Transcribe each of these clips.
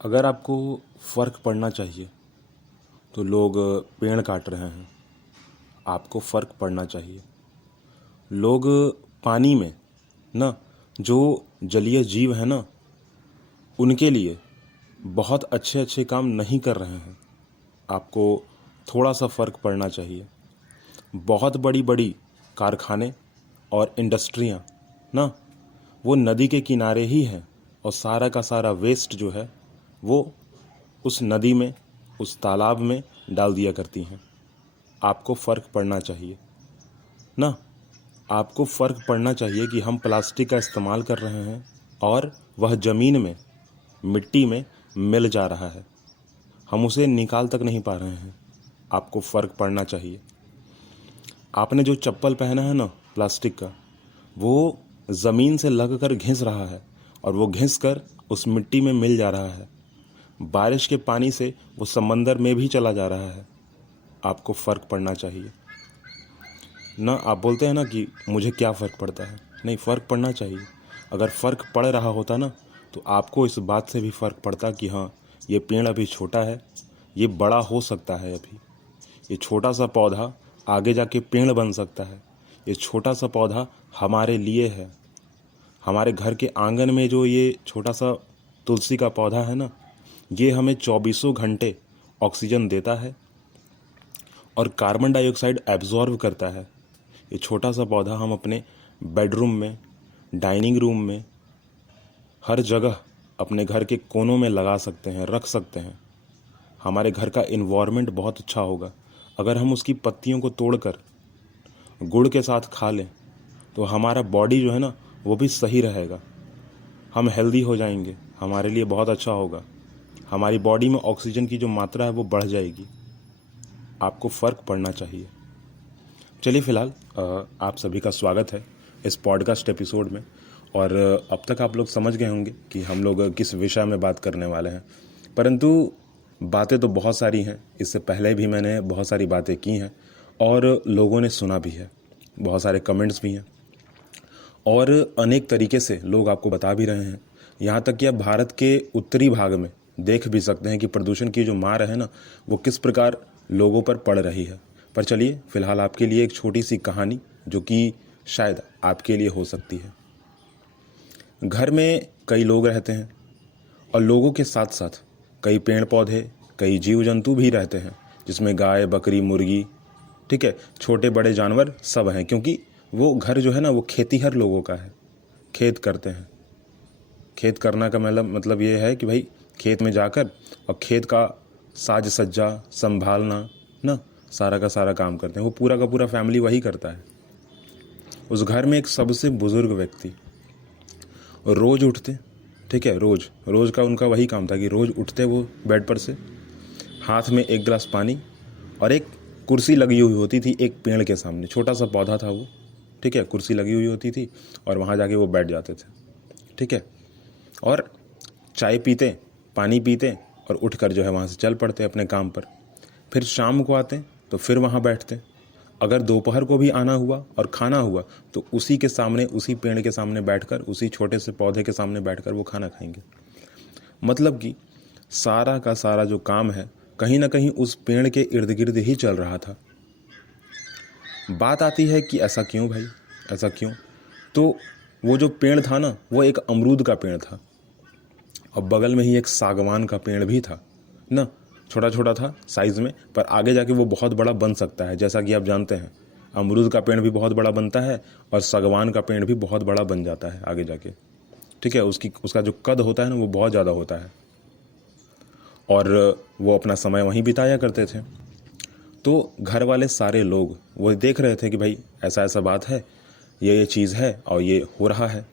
अगर आपको फ़र्क पड़ना चाहिए तो लोग पेड़ काट रहे हैं। आपको फ़र्क पड़ना चाहिए। लोग पानी में ना, जो जलीय जीव है ना, उनके लिए बहुत अच्छे अच्छे काम नहीं कर रहे हैं। आपको थोड़ा सा फ़र्क पड़ना चाहिए। बहुत बड़ी बड़ी कारखाने और इंडस्ट्रियाँ ना, वो नदी के किनारे ही हैं और सारा का सारा वेस्ट जो है वो उस नदी में, उस तालाब में डाल दिया करती हैं। आपको फ़र्क पड़ना चाहिए ना। आपको फ़र्क पड़ना चाहिए कि हम प्लास्टिक का इस्तेमाल कर रहे हैं और वह ज़मीन में, मिट्टी में मिल जा रहा है। हम उसे निकाल तक नहीं पा रहे हैं। आपको फ़र्क पड़ना चाहिए। आपने जो चप्पल पहना है ना प्लास्टिक का, वो ज़मीन से लग कर घिस रहा है और वो घिस कर उस मिट्टी में मिल जा रहा है। बारिश के पानी से वो समंदर में भी चला जा रहा है। आपको फ़र्क पड़ना चाहिए ना। आप बोलते हैं ना कि मुझे क्या फ़र्क पड़ता है। नहीं, फ़र्क पड़ना चाहिए। अगर फ़र्क पड़ रहा होता ना तो आपको इस बात से भी फ़र्क पड़ता कि हाँ, ये पेड़ अभी छोटा है, ये बड़ा हो सकता है। अभी ये छोटा सा पौधा आगे जाके पेड़ बन सकता है। ये छोटा सा पौधा हमारे लिए है। हमारे घर के आंगन में जो ये छोटा सा तुलसी का पौधा है ना, ये हमें 24 घंटे ऑक्सीजन देता है और कार्बन डाइऑक्साइड एब्जॉर्व करता है। ये छोटा सा पौधा हम अपने बेडरूम में, डाइनिंग रूम में, हर जगह अपने घर के कोनों में लगा सकते हैं, रख सकते हैं। हमारे घर का इन्वायरमेंट बहुत अच्छा होगा। अगर हम उसकी पत्तियों को तोड़कर गुड़ के साथ खा लें तो हमारा बॉडी जो है ना वो भी सही रहेगा। हम हेल्दी हो जाएंगे, हमारे लिए बहुत अच्छा होगा। हमारी बॉडी में ऑक्सीजन की जो मात्रा है वो बढ़ जाएगी। आपको फ़र्क पड़ना चाहिए। चलिए फ़िलहाल आप सभी का स्वागत है इस पॉडकास्ट एपिसोड में। और अब तक आप लोग समझ गए होंगे कि हम लोग किस विषय में बात करने वाले हैं। परंतु बातें तो बहुत सारी हैं। इससे पहले भी मैंने बहुत सारी बातें की हैं और लोगों ने सुना भी है। बहुत सारे कमेंट्स भी हैं और अनेक तरीके से लोग आपको बता भी रहे हैं। यहाँ तक कि अब भारत के उत्तरी भाग में देख भी सकते हैं कि प्रदूषण की जो मार है ना, वो किस प्रकार लोगों पर पड़ रही है। पर चलिए फ़िलहाल आपके लिए एक छोटी सी कहानी जो कि शायद आपके लिए हो सकती है। घर में कई लोग रहते हैं और लोगों के साथ साथ कई पेड़ पौधे, कई जीव जंतु भी रहते हैं, जिसमें गाय, बकरी, मुर्गी, ठीक है, छोटे बड़े जानवर सब हैं। क्योंकि वो घर जो है ना वो खेतीहर लोगों का है। खेत करते हैं। खेत करना का मतलब ये है कि भाई खेत में जाकर और खेत का साज सज्जा संभालना ना, सारा का सारा काम करते हैं। वो पूरा का पूरा फैमिली वही करता है। उस घर में एक सबसे बुजुर्ग व्यक्ति रोज़ उठते, ठीक है, रोज़ रोज़ का उनका वही काम था कि रोज़ उठते वो बेड पर से, हाथ में एक गिलास पानी और एक कुर्सी लगी हुई होती थी एक पेड़ के सामने। छोटा सा पौधा था वो, ठीक है, कुर्सी लगी हुई होती थी और वहाँ जाके वो बैठ जाते थे, ठीक है। और चाय पीते, पानी पीते और उठकर जो है वहाँ से चल पड़ते अपने काम पर। फिर शाम को आते तो फिर वहाँ बैठते। अगर दोपहर को भी आना हुआ और खाना हुआ तो उसी के सामने, उसी पेड़ के सामने बैठकर, उसी छोटे से पौधे के सामने बैठकर वो खाना खाएंगे। मतलब कि सारा का सारा जो काम है कहीं ना कहीं उस पेड़ के इर्द गिर्द ही चल रहा था। बात आती है कि ऐसा क्यों भाई, ऐसा क्यों? तो वो जो पेड़ था ना वो एक अमरूद का पेड़ था और बगल में ही एक सागवान का पेड़ भी था ना। छोटा छोटा था साइज़ में, पर आगे जाके वो बहुत बड़ा बन सकता है। जैसा कि आप जानते हैं अमरूद का पेड़ भी बहुत बड़ा बनता है और सागवान का पेड़ भी बहुत बड़ा बन जाता है आगे जाके, ठीक है। उसका जो कद होता है ना वो बहुत ज़्यादा होता है और वो अपना समय वहीं बिताया करते थे। तो घर वाले सारे लोग वो देख रहे थे कि भाई ऐसा ऐसा बात है, ये चीज़ है और ये हो रहा है।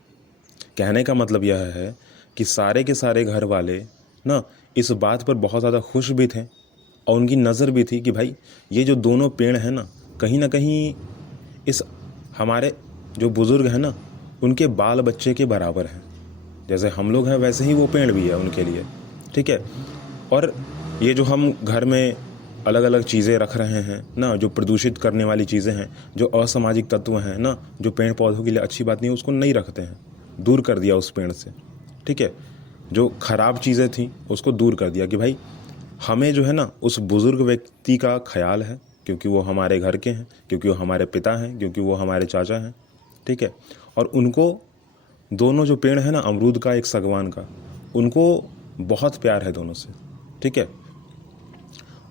कहने का मतलब यह है कि सारे के सारे घर वाले ना इस बात पर बहुत ज़्यादा खुश भी थे और उनकी नज़र भी थी कि भाई ये जो दोनों पेड़ हैं ना कहीं इस हमारे जो बुज़ुर्ग हैं ना उनके बाल बच्चे के बराबर हैं। जैसे हम लोग हैं वैसे ही वो पेड़ भी है उनके लिए, ठीक है। और ये जो हम घर में अलग अलग चीज़ें रख रहे हैं ना, जो प्रदूषित करने वाली चीज़ें हैं, जो असामाजिक तत्व हैं ना, जो पेड़ पौधों के लिए अच्छी बात नहीं है, उसको नहीं रखते हैं, दूर कर दिया उस पेड़ से, ठीक है। जो ख़राब चीज़ें थी उसको दूर कर दिया कि भाई हमें जो है ना उस बुज़ुर्ग व्यक्ति का ख्याल है, क्योंकि वो हमारे घर के हैं, क्योंकि वो हमारे पिता हैं, क्योंकि वो हमारे चाचा हैं, ठीक है। और उनको दोनों जो पेड़ हैं ना, अमरूद का एक सागवान का, उनको बहुत प्यार है दोनों से, ठीक है।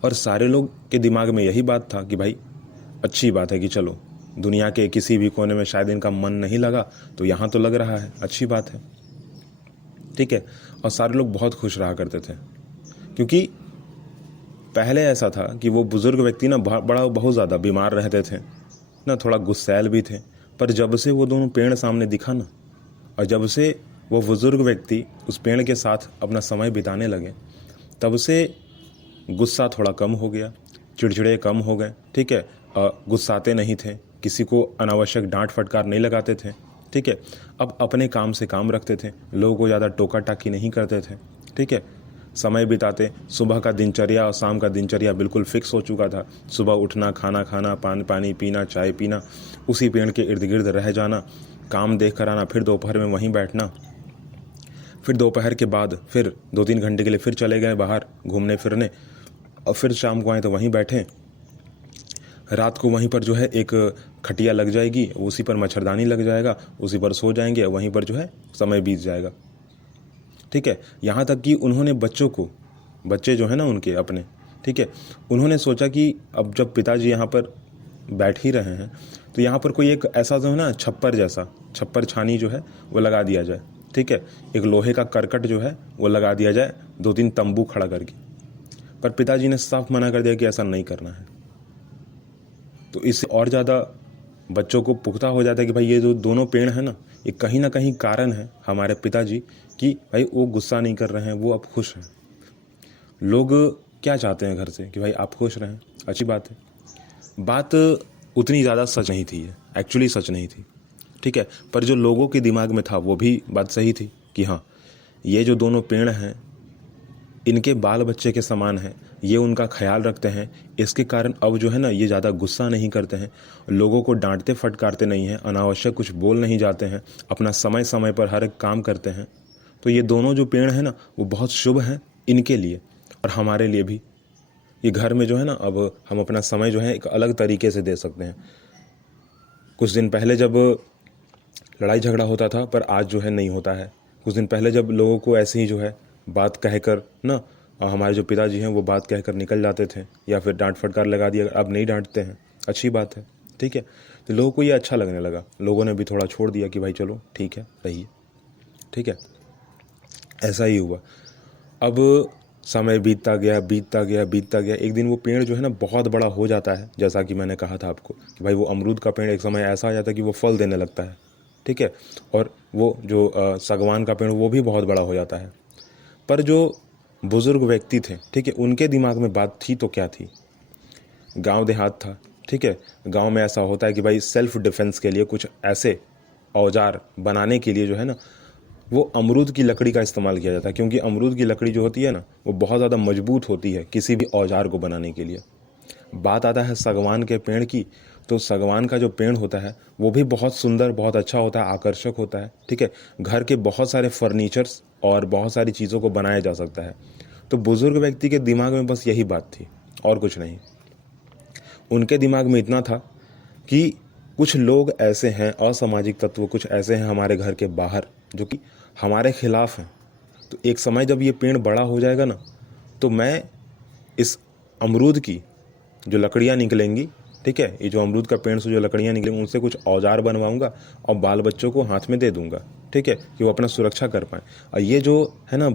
और सारे लोग के दिमाग में यही बात था कि भाई अच्छी बात है कि चलो दुनिया के किसी भी कोने में शायद इनका मन नहीं लगा तो यहाँ तो लग रहा है, अच्छी बात है, ठीक है। और सारे लोग बहुत खुश रहा करते थे, क्योंकि पहले ऐसा था कि वो बुज़ुर्ग व्यक्ति ना बहुत ज़्यादा बीमार रहते थे ना, थोड़ा गुस्सैल भी थे। पर जब से वो दोनों पेड़ सामने दिखा ना, और जब से वो बुज़ुर्ग व्यक्ति उस पेड़ के साथ अपना समय बिताने लगे, तब से गुस्सा थोड़ा कम हो गया, चिड़चिड़े कम हो गए, ठीक है। गुस्साते नहीं थे, किसी को अनावश्यक डांट फटकार नहीं लगाते थे, ठीक है। अब अपने काम से काम रखते थे, लोगों को ज़्यादा टोका टाकी नहीं करते थे, ठीक है। समय बिताते, सुबह का दिनचर्या और शाम का दिनचर्या बिल्कुल फिक्स हो चुका था। सुबह उठना, खाना खाना, पानी पीना, चाय पीना, उसी पेड़ के इर्द गिर्द रह जाना, काम देख कर आना, फिर दोपहर में वहीं बैठना, फिर दोपहर के बाद फिर 2-3 घंटे के लिए फिर चले गए बाहर घूमने फिरने, और फिर शाम को आए तो वहीं बैठे। रात को वहीं पर जो है एक खटिया लग जाएगी, उसी पर मच्छरदानी लग जाएगा, उसी पर सो जाएंगे, वहीं पर जो है समय बीत जाएगा, ठीक है। यहाँ तक कि उन्होंने बच्चे जो है ना उनके अपने, ठीक है, उन्होंने सोचा कि अब जब पिताजी यहाँ पर बैठ ही रहे हैं तो यहाँ पर कोई एक ऐसा जो है ना छप्पर छानी जो है वो लगा दिया जाए, ठीक है। एक लोहे का करकट जो है वो लगा दिया जाए, 2-3 तंबू खड़ा करके। पर पिताजी ने साफ मना कर दिया कि ऐसा नहीं करना है। तो इससे और ज़्यादा बच्चों को पुख्ता हो जाता है कि भाई ये जो दोनों पेड़ हैं ना, ये कहीं ना कहीं कारण है हमारे पिताजी कि भाई वो गुस्सा नहीं कर रहे हैं, वो अब खुश हैं। लोग क्या चाहते हैं घर से कि भाई आप खुश रहें, अच्छी बात है। बात उतनी ज़्यादा सच नहीं थी, एक्चुअली सच नहीं थी, ठीक है। पर जो लोगों के दिमाग में था वो भी बात सही थी कि हाँ, ये जो दोनों पेड़ हैं इनके बाल बच्चे के समान हैं, ये उनका ख्याल रखते हैं, इसके कारण अब जो है ना ये ज़्यादा गुस्सा नहीं करते हैं, लोगों को डांटते फटकारते नहीं हैं, अनावश्यक कुछ बोल नहीं जाते हैं, अपना समय समय पर हर एक काम करते हैं। तो ये दोनों जो पेड़ हैं ना वो बहुत शुभ हैं इनके लिए और हमारे लिए भी। ये घर में जो है ना अब हम अपना समय जो है एक अलग तरीके से दे सकते हैं। कुछ दिन पहले जब लड़ाई झगड़ा होता था पर आज जो है नहीं होता है। कुछ दिन पहले जब लोगों को ऐसे ही जो है बात कहकर ना, हमारे जो पिताजी हैं वो बात कहकर निकल जाते थे या फिर डांट फटकार लगा दिया, अब नहीं डांटते हैं, अच्छी बात है, ठीक है। तो लोगों को ये अच्छा लगने लगा, लोगों ने भी थोड़ा छोड़ दिया कि भाई चलो ठीक है रहिए, ठीक है। ऐसा ही हुआ। अब समय बीतता गया, एक दिन वो पेड़ जो है ना बहुत बड़ा हो जाता है। जैसा कि मैंने कहा था आपको कि भाई वो अमरूद का पेड़ एक समय ऐसा आ जाता है कि वो फल देने लगता है, ठीक है। और वो जो सागवान का पेड़ वो भी बहुत बड़ा हो जाता है। पर जो बुज़ुर्ग व्यक्ति थे, ठीक है, उनके दिमाग में बात थी तो क्या थी, गांव देहात था, ठीक है। गांव में ऐसा होता है कि भाई सेल्फ डिफेंस के लिए कुछ ऐसे औजार बनाने के लिए जो है ना वो अमरूद की लकड़ी का इस्तेमाल किया जाता है, क्योंकि अमरूद की लकड़ी जो होती है ना वो बहुत ज़्यादा मजबूत होती है किसी भी औजार को बनाने के लिए। बात आता है सागवान के पेड़ की, तो सागवान का जो पेड़ होता है वो भी बहुत सुंदर, बहुत अच्छा होता है, आकर्षक होता है, ठीक है। घर के बहुत सारे फर्नीचर्स और बहुत सारी चीज़ों को बनाया जा सकता है। तो बुज़ुर्ग व्यक्ति के दिमाग में बस यही बात थी और कुछ नहीं। उनके दिमाग में इतना था कि कुछ लोग ऐसे हैं, असामाजिक तत्व कुछ ऐसे हैं हमारे घर के बाहर जो कि हमारे खिलाफ हैं। तो एक समय जब ये पेड़ बड़ा हो जाएगा ना, तो मैं इस अमरूद की जो लकड़ियाँ निकलेंगी, ठीक है, ये जो अमरूद का पेड़ से जो लकड़ियाँ निकलेंगी उनसे कुछ औजार बनवाऊंगा और बाल बच्चों को हाथ में दे दूंगा, ठीक है, कि वो अपना सुरक्षा कर पाएँ। और ये जो है ना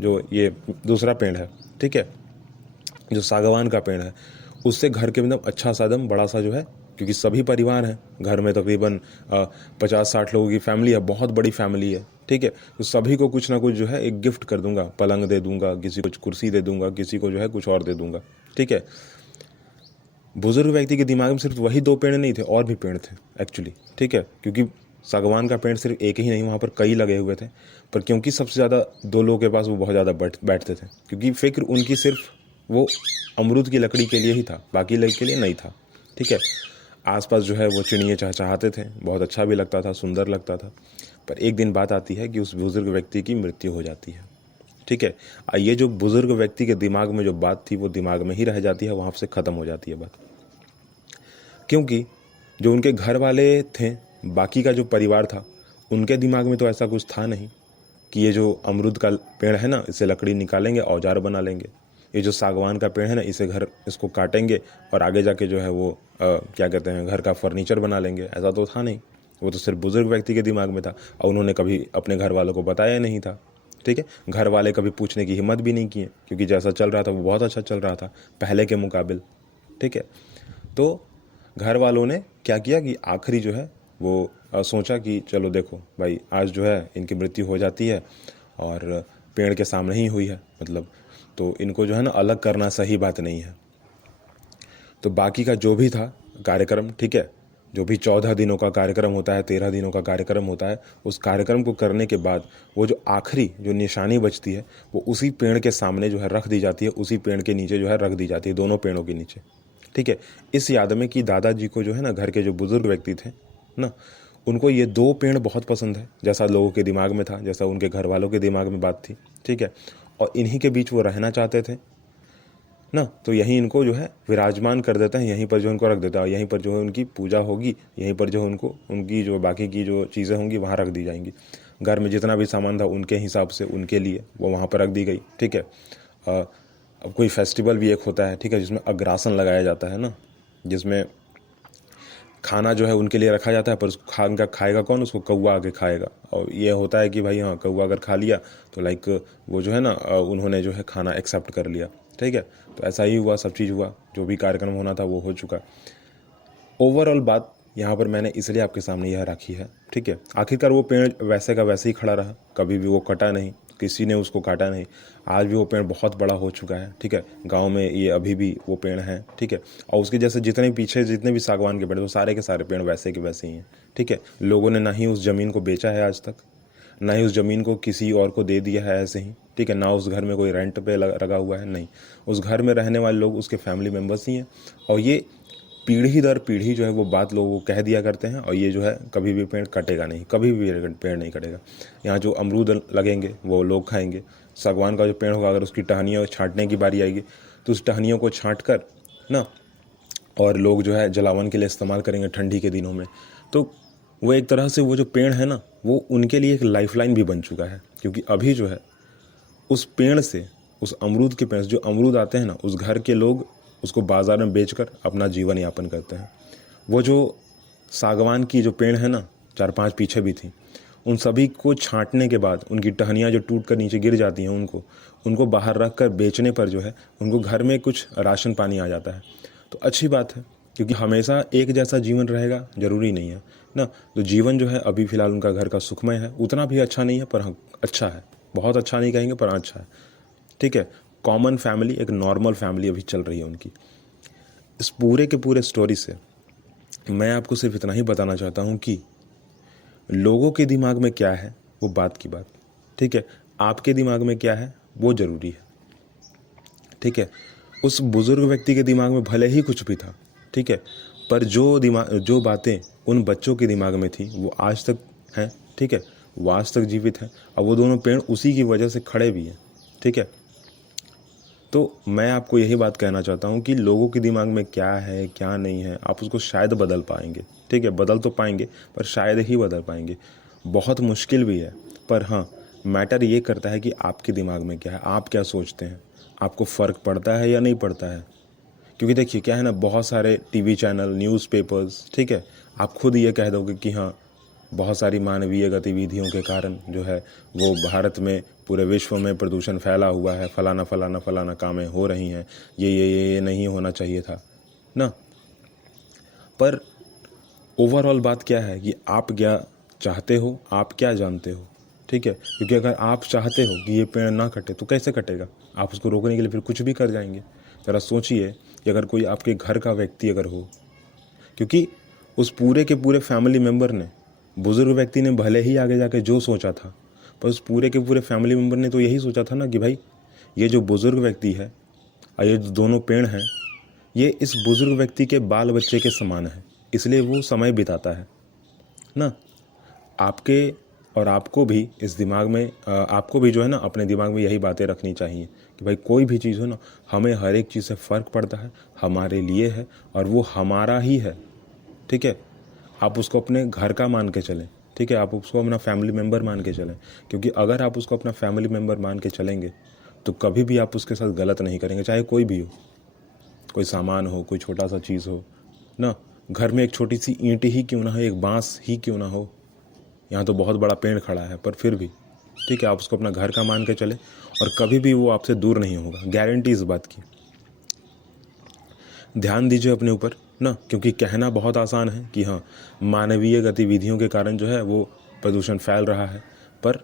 जो ये दूसरा पेड़ है, ठीक है, जो सागवान का पेड़ है, उससे घर के मतलब अच्छा सा एकदम बड़ा सा जो है, क्योंकि सभी परिवार हैं घर में, तकरीबन 50-60 लोगों की फैमिली है, बहुत बड़ी फैमिली है, ठीक है। तो सभी को कुछ ना कुछ जो है एक गिफ्ट कर दूंगा, पलंग दे दूंगा, किसी को कुछ कुर्सी दे दूंगा, किसी को जो है कुछ और दे दूंगा, ठीक है। बुजुर्ग व्यक्ति के दिमाग में सिर्फ वही 2 पेड़ नहीं थे, और भी पेड़ थे एक्चुअली, ठीक है, क्योंकि सागवान का पेड़ सिर्फ एक ही नहीं, वहाँ पर कई लगे हुए थे। पर क्योंकि सबसे ज़्यादा 2 लोगों के पास वो बहुत ज़्यादा बैठते थे, क्योंकि फिक्र उनकी सिर्फ वो अमरूद की लकड़ी के लिए ही था, बाकी लकड़ी के लिए नहीं था, ठीक है। आसपास जो है वो चिड़ियाँ चहचहाते थे, बहुत अच्छा भी लगता था, सुंदर लगता था। पर एक दिन बात आती है कि उस बुज़ुर्ग व्यक्ति की मृत्यु हो जाती है। ठीक है, ये जो बुज़ुर्ग व्यक्ति के दिमाग में जो बात थी वो दिमाग में ही रह जाती है, वहाँ से ख़त्म हो जाती है बात। क्योंकि जो उनके घर वाले थे, बाकी का जो परिवार था, उनके दिमाग में तो ऐसा कुछ था नहीं कि ये जो अमरूद का पेड़ है ना, इससे लकड़ी निकालेंगे, औजार बना लेंगे। ये जो सागवान का पेड़ है ना, इसको काटेंगे और आगे जाके जो है वो क्या कहते हैं, घर का फर्नीचर बना लेंगे। ऐसा तो था नहीं, वो तो सिर्फ बुजुर्ग व्यक्ति के दिमाग में था और उन्होंने कभी अपने घर वालों को बताया नहीं था। ठीक है, घर वाले कभी पूछने की हिम्मत भी नहीं किए, क्योंकि जैसा चल रहा था वो बहुत अच्छा चल रहा था पहले के मुकाबिल। ठीक है, तो घर वालों ने क्या किया कि आखिरी जो है वो सोचा कि चलो देखो भाई, आज जो है इनकी मृत्यु हो जाती है और पेड़ के सामने ही हुई है, मतलब तो इनको जो है ना अलग करना सही बात नहीं है। तो बाकी का जो भी था कार्यक्रम, ठीक है, जो भी 14 दिनों का कार्यक्रम होता है, 13 दिनों का कार्यक्रम होता है, उस कार्यक्रम को करने के बाद वो जो आखिरी जो निशानी बचती है वो उसी पेड़ के सामने जो है रख दी जाती है, उसी पेड़ के नीचे जो है रख दी जाती है, दोनों पेड़ों के नीचे। ठीक है, इस याद में कि दादाजी को जो है ना, घर के जो बुजुर्ग व्यक्ति थे ना, उनको ये 2 पेड़ बहुत पसंद है, जैसा लोगों के दिमाग में था, जैसा उनके घर वालों के दिमाग में बात थी। ठीक है, और इन्हीं के बीच वो रहना चाहते थे ना, तो यहीं इनको जो है विराजमान कर देते हैं, यहीं पर जो उनको रख देता है, यहीं पर जो है उनकी पूजा होगी, यहीं पर जो उनको उनकी जो बाकी की जो चीज़ें होंगी वहाँ रख दी जाएंगी। घर में जितना भी सामान था उनके हिसाब से उनके लिए वो वहाँ पर रख दी गई। ठीक है, अब कोई फेस्टिवल भी एक होता है, ठीक है, जिसमें अग्रासन लगाया जाता है ना, जिसमें खाना जो है उनके लिए रखा जाता है, पर उसको खाएगा कौन, उसको कौवा आके खाएगा। और ये होता है कि भाई हाँ, कौवा अगर खा लिया तो लाइक वो जो है ना, उन्होंने जो है खाना एक्सेप्ट कर लिया। ठीक है, तो ऐसा ही हुआ, सब चीज़ हुआ, जो भी कार्यक्रम होना था वो हो चुका। ओवरऑल बात यहाँ पर मैंने इसलिए आपके सामने यह रखी है। ठीक है, आखिरकार वो पेड़ वैसे का वैसे ही खड़ा रहा, कभी भी वो कटा नहीं, किसी ने उसको काटा नहीं। आज भी वो पेड़ बहुत बड़ा हो चुका है। ठीक है, गांव में ये अभी भी वो पेड़ हैं। ठीक है, और उसके जैसे जितने पीछे जितने भी सागवान के पेड़, वो सारे के सारे पेड़ वैसे के वैसे ही हैं। ठीक है, लोगों ने ना ही उस ज़मीन को बेचा है आज तक, ना ही उस ज़मीन को किसी और को दे दिया है ऐसे ही। ठीक है, ना उस घर में कोई रेंट पे लगा हुआ है, नहीं, उस घर में रहने वाले लोग उसके फैमिली मेम्बर्स ही हैं। और ये पीढ़ी दर पीढ़ी जो है वो बात लोगों को कह दिया करते हैं। और ये जो है कभी भी पेड़ कटेगा नहीं, कभी भी पेड़ नहीं कटेगा। यहाँ जो अमरूद लगेंगे वो लोग खाएंगे। सागवान का जो पेड़ होगा, अगर उसकी टहनियाँ छांटने की बारी आएगी तो उस टहनियों को छांट कर ना, और लोग जो है जलावन के लिए इस्तेमाल करेंगे ठंडी के दिनों में। तो वो एक तरह से वो जो पेड़ है ना, वो उनके लिए एक लाइफलाइन भी बन चुका है। क्योंकि अभी जो है उस पेड़ से, उस अमरूद के पेड़ से जो अमरूद आते हैं ना, उस घर के लोग उसको बाज़ार में बेचकर अपना जीवन यापन करते हैं। वो जो सागवान की जो पेड़ है ना, 4-5 पीछे भी थी, उन सभी को छांटने के बाद उनकी टहनियाँ जो टूट कर नीचे गिर जाती हैं, उनको बाहर रख कर बेचने पर जो है उनको घर में कुछ राशन पानी आ जाता है। तो अच्छी बात है, क्योंकि हमेशा एक जैसा जीवन रहेगा ज़रूरी नहीं है ना। तो जीवन जो है अभी फ़िलहाल उनका घर का सुखमय है, उतना भी अच्छा नहीं है पर हाँ अच्छा है, बहुत अच्छा नहीं कहेंगे पर अच्छा है। ठीक है, कॉमन फैमिली, एक नॉर्मल फैमिली अभी चल रही है उनकी। इस पूरे के पूरे स्टोरी से मैं आपको सिर्फ इतना ही बताना चाहता हूँ कि लोगों के दिमाग में क्या है वो बात की बात, ठीक है, आपके दिमाग में क्या है वो ज़रूरी है। ठीक है, उस बुज़ुर्ग व्यक्ति के दिमाग में भले ही कुछ भी था, ठीक है, पर जो बातें उन बच्चों के दिमाग में थी वो आज तक हैं। ठीक है, वो आज तक जीवित हैं और वो दोनों पेड़ उसी की वजह से खड़े भी हैं। ठीक है, तो मैं आपको यही बात कहना चाहता हूँ कि लोगों के दिमाग में क्या है क्या नहीं है, आप उसको शायद बदल पाएंगे। ठीक है, बदल तो पाएंगे पर शायद ही बदल पाएंगे, बहुत मुश्किल भी है। पर हाँ, मैटर ये करता है कि आपके दिमाग में क्या है, आप क्या सोचते हैं, आपको फ़र्क पड़ता है या नहीं पड़ता है। क्योंकि देखिए क्या है ना, बहुत सारे टीवी चैनल, न्यूज़पेपर्स, ठीक है, आप खुद ये कह दोगे कि हाँ, बहुत सारी मानवीय गतिविधियों के कारण जो है वो भारत में, पूरे विश्व में प्रदूषण फैला हुआ है, फलाना फलाना फलाना कामें हो रही हैं, ये नहीं होना चाहिए था ना। पर ओवरऑल बात क्या है कि आप क्या चाहते हो, आप क्या जानते हो। ठीक है, क्योंकि अगर आप चाहते हो कि ये पेड़ ना कटे तो कैसे कटेगा, आप उसको रोकने के लिए फिर कुछ भी कर जाएंगे। ज़रा सोचिए कि अगर कोई आपके घर का व्यक्ति अगर हो, क्योंकि उस पूरे के पूरे फैमिली मेम्बर ने, बुज़ुर्ग व्यक्ति ने भले ही आगे जाके जो सोचा था, पर उस पूरे के पूरे फैमिली मेम्बर ने तो यही सोचा था ना कि भाई ये जो बुज़ुर्ग व्यक्ति है और ये जो दोनों पेड़ हैं, ये इस बुज़ुर्ग व्यक्ति के बाल बच्चे के समान है, इसलिए वो समय बिताता है ना। आपके और आपको भी इस दिमाग में आपको भी जो है ना अपने दिमाग में यही बातें रखनी चाहिए कि भाई कोई भी चीज़ हो ना, हमें हर एक चीज़ से फ़र्क पड़ता है, हमारे लिए है और वो हमारा ही है। ठीक है, आप उसको अपने घर का मान के चलें। ठीक है, आप उसको अपना फैमिली मेम्बर मान के चलें, क्योंकि अगर आप उसको अपना फैमिली मेम्बर मान के चलेंगे तो कभी भी आप उसके साथ गलत नहीं करेंगे, चाहे कोई भी हो, कोई सामान हो, कोई छोटा सा चीज़ हो ना। घर में एक छोटी सी ईंट ही क्यों ना हो, एक बांस ही क्यों ना हो, यहाँ तो बहुत बड़ा पेड़ खड़ा है पर फिर भी ठीक है, आप उसको अपना घर का मान के चले और कभी भी वो आपसे दूर नहीं होगा, गारंटी इस बात की। ध्यान दीजिए अपने ऊपर ना, क्योंकि कहना बहुत आसान है कि हाँ मानवीय गतिविधियों के कारण जो है वो प्रदूषण फैल रहा है, पर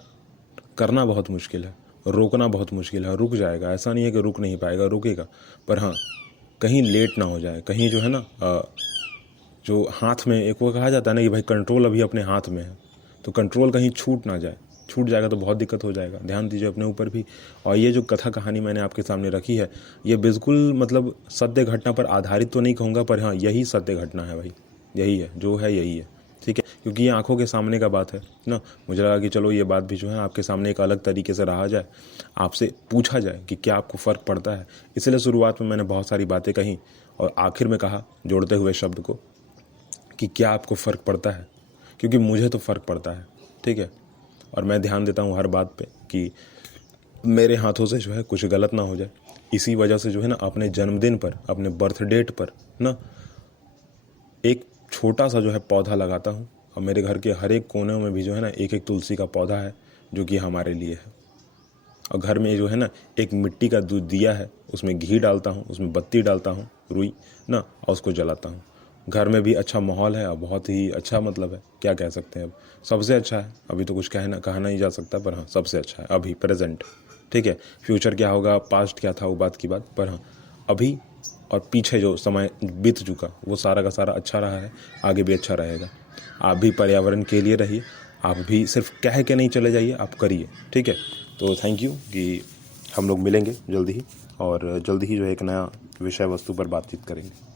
करना बहुत मुश्किल है, रोकना बहुत मुश्किल है। रुक जाएगा, ऐसा नहीं है कि रुक नहीं पाएगा, रुकेगा, पर हाँ कहीं लेट ना हो जाए, कहीं जो है ना जो हाथ में एक वो कहा जाता है ना कि भाई कंट्रोल अभी अपने हाथ में है, तो कंट्रोल कहीं छूट ना जाए, छूट जाएगा तो बहुत दिक्कत हो जाएगा। ध्यान दीजिए अपने ऊपर भी। और ये जो कथा कहानी मैंने आपके सामने रखी है, ये बिल्कुल मतलब सत्य घटना पर आधारित तो नहीं कहूँगा, पर हाँ यही सत्य घटना है भाई, यही है जो है, यही है। ठीक है, क्योंकि ये आंखों के सामने का बात है ना, मुझे लगा कि चलो ये बात भी जो है आपके सामने एक अलग तरीके से रहा जाए, आपसे पूछा जाए कि क्या आपको फ़र्क पड़ता है। इसलिए शुरुआत में मैंने बहुत सारी बातें कही और आखिर में कहा जोड़ते हुए शब्द को कि क्या आपको फ़र्क पड़ता है, क्योंकि मुझे तो फ़र्क पड़ता है। ठीक है, और मैं ध्यान देता हूँ हर बात पे कि मेरे हाथों से जो है कुछ गलत ना हो जाए। इसी वजह से जो है ना अपने जन्मदिन पर, अपने बर्थ डेट पर ना एक छोटा सा जो है पौधा लगाता हूँ, और मेरे घर के हर एक कोने में भी जो है ना एक एक तुलसी का पौधा है जो कि हमारे लिए है। और घर में जो है ना एक मिट्टी का दूध दिया है, उसमें घी डालता हूँ, उसमें बत्ती डालता हूँ रुई ना, और उसको जलाता हूँ। घर में भी अच्छा माहौल है और बहुत ही अच्छा, मतलब है क्या कह सकते हैं, अब सबसे अच्छा है। अभी तो कुछ कहा नहीं जा सकता, पर हाँ सबसे अच्छा है अभी प्रेजेंट। ठीक है, फ्यूचर क्या होगा, पास्ट क्या था, वो बात की बात, पर हाँ अभी और पीछे जो समय बीत चुका वो सारा का सारा अच्छा रहा है, आगे भी अच्छा रहेगा। आप भी पर्यावरण के लिए रहिए, आप भी सिर्फ कह के नहीं चले जाइए, आप करिए। ठीक है, तो थैंक यू कि हम लोग मिलेंगे जल्दी ही, और जल्दी ही जो है एक नया विषय वस्तु पर बातचीत करेंगे।